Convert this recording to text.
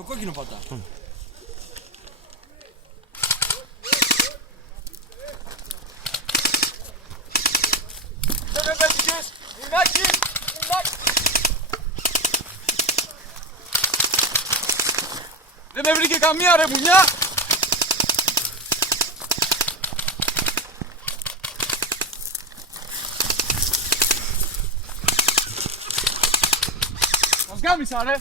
Το κόκκινο πατά. Δεν με πέτυχες! Ινάκη! Δεν με βρήκε καμία ρε μουνιά! Μας γάμισα ρε!